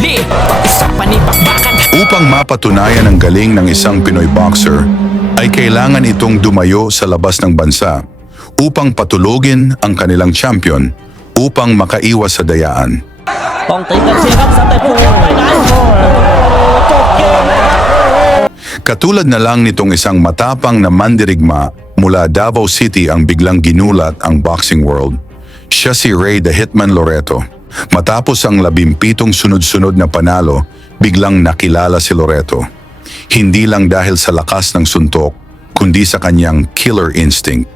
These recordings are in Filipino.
muli. Isa pa ni bakbakan. Upang mapatunayan ang galing ng isang Pinoy boxer, ay kailangan itong dumayo sa labas ng bansa upang patulogin ang kanilang champion upang makaiwas sa dayaan. ต้องตีกันเชียร์ครับสเต็ปภูเก็ตไปไหนจบเกมเลยครับ Katulad na lang nitong isang matapang na mandirigma mula Davao City ang biglang ginulat ang boxing world. Siya si Ray the Hitman Loreto. Matapos ang 17 sunod-sunod na panalo, biglang nakilala si Loreto. Hindi lang dahil sa lakas ng suntok, kundi sa kanyang killer instinct.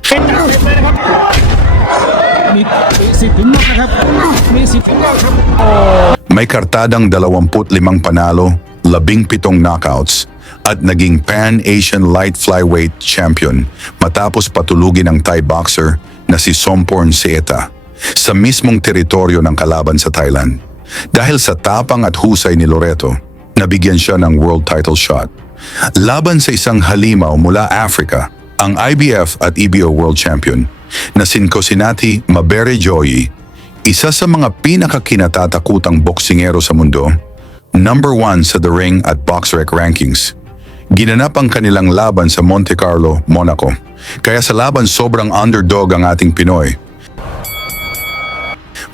May kartadang 25 panalo, 17 knockouts, at naging Pan-Asian Light Flyweight Champion matapos patulugin ang Thai boxer na si Somporn Seeta sa mismong teritoryo ng kalaban sa Thailand. Dahil sa tapang at husay ni Loreto, nabigyan siya ng world title shot. Laban sa isang halimaw mula Africa, ang IBF at EBO World Champion na si Nkosinathi Mabere Joyi, isa sa mga pinakakinatatakutang boksingero sa mundo, number 1 sa The Ring at BoxRec rankings. Ginanap ang kanilang laban sa Monte Carlo, Monaco. Kaya sa laban sobrang underdog ang ating Pinoy.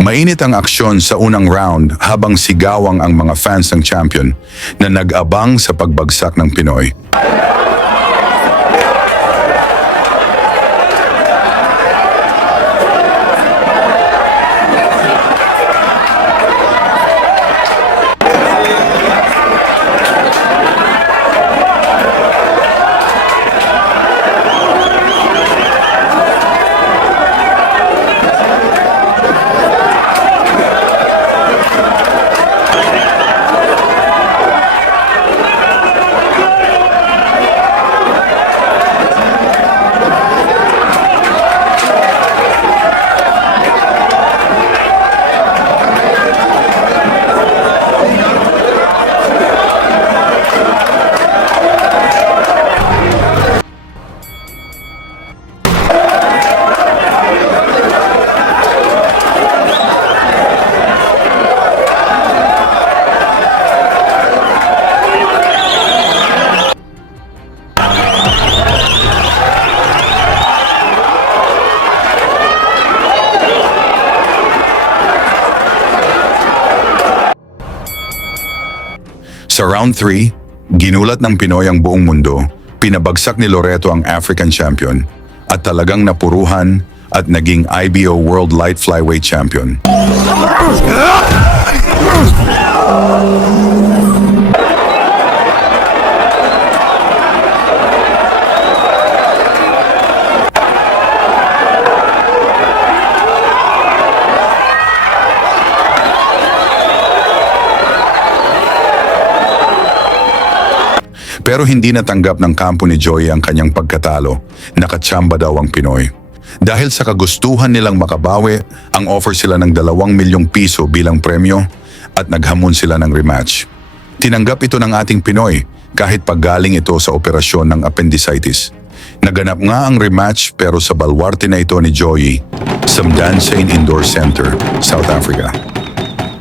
Mainit ang aksyon sa unang round habang sigawang ang mga fans ng champion na nag-abang sa pagbagsak ng Pinoy. Sa round 3, ginulat ng Pinoy ang buong mundo, pinabagsak ni Loreto ang African champion at talagang napuruhan at naging IBO World Light Flyweight Champion. Pero hindi natanggap ng kampo ni Joey ang kanyang pagkatalo. Nakatsamba daw ang Pinoy. Dahil sa kagustuhan nilang makabawi, ang offer sila ng 2 milyong piso bilang premyo at naghamon sila ng rematch. Tinanggap ito ng ating Pinoy kahit paggaling ito sa operasyon ng appendicitis. Naganap nga ang rematch pero sa balwarte na ito ni Joey sa Mdantsane Indoor Center, South Africa.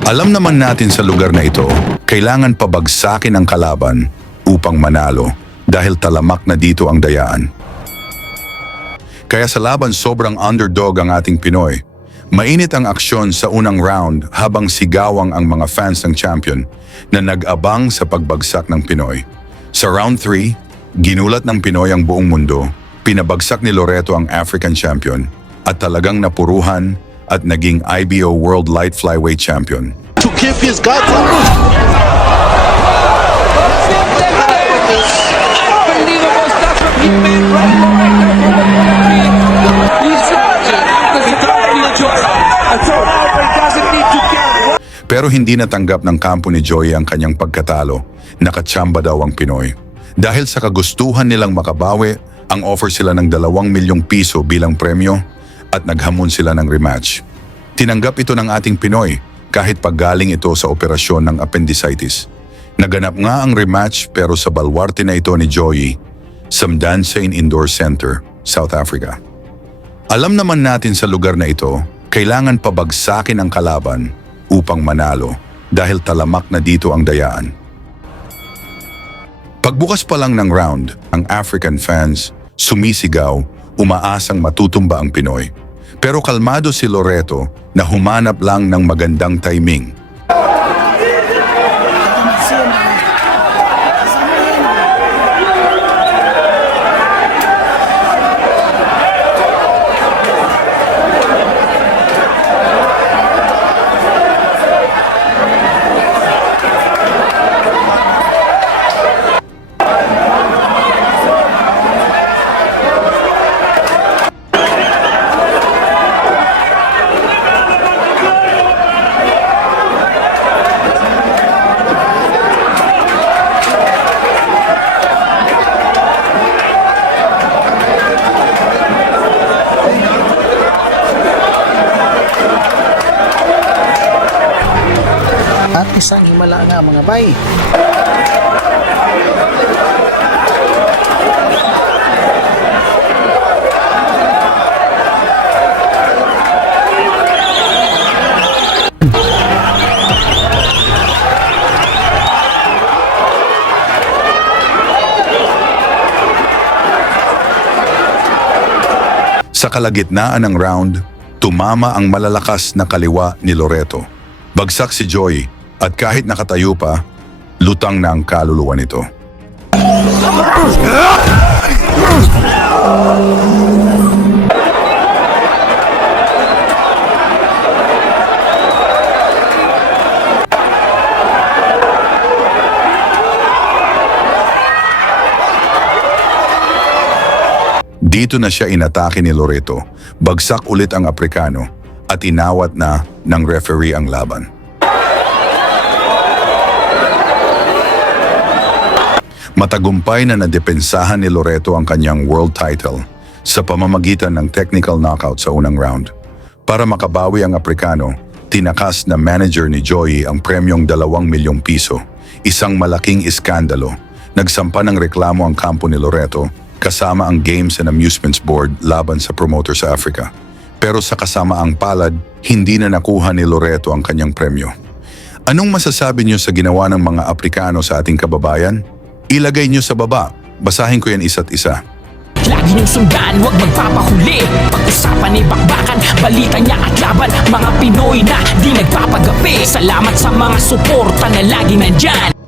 Alam naman natin sa lugar na ito, kailangan pabagsakin ang kalaban upang manalo dahil talamak na dito ang dayaan. Kaya sa laban sobrang underdog ang ating Pinoy. Mainit ang aksyon sa unang round habang sigawang ang mga fans ng champion na nag-abang sa pagbagsak ng Pinoy. Sa round 3, ginulat ng Pinoy ang buong mundo, pinabagsak ni Loreto ang African champion at talagang napuruhan at naging IBO World Light Flyweight Champion. To give his guts Unbelievable stuff from Hitman right Pero hindi natanggap ng kampo ni Joey ang kanyang pagkatalo. Nakatsamba daw ang Pinoy. Dahil sa kagustuhan nilang makabawi, ang offer sila ng 2 milyong piso bilang premyo at naghamon sila ng rematch. Tinanggap ito ng ating Pinoy kahit paggaling ito sa operasyon ng appendicitis. Naganap nga ang rematch pero sa balwarte na ito ni Joey sa Mdantsane Indoor Center, South Africa. Alam naman natin sa lugar na ito, kailangan pabagsakin ang kalaban upang manalo dahil talamak na dito ang dayaan. Pagbukas pa lang ng round, ang African fans sumisigaw, umaasang matutumba ang Pinoy. Pero kalmado si Loreto na humanap lang ng magandang timing. At isang himala nga mga bay. Sa kalagitnaan ng round, tumama ang malalakas na kaliwa ni Loreto. Bagsak si Joy at kahit nakatayo pa, lutang na ang kaluluwa nito. Dito na siya inatake ni Loreto. Bagsak ulit ang Aprikano at inawat na ng referee ang laban. Matagumpay na nadepensahan ni Loreto ang kanyang world title sa pamamagitan ng technical knockout sa unang round. Para makabawi ang Aprikano, tinakas na manager ni Joey ang premyong 2 milyong piso. Isang malaking iskandalo. Nagsampa ng reklamo ang kampo ni Loreto kasama ang Games and Amusements Board laban sa promoter sa Africa. Pero sa kasamaang palad, hindi na nakuha ni Loreto ang kanyang premyo. Anong masasabi niyo sa ginawa ng mga Aprikano sa ating kababayan? Ilagay niyo sa baba. Basahin ko yan isa't isa. Lagi niyong sundan, huwag magpapahuli. Pag-usapan ni bakbakan, balita niya at laban. Mga Pinoy na di nagpapagapi. Salamat sa mga suporta na lagi nandyan.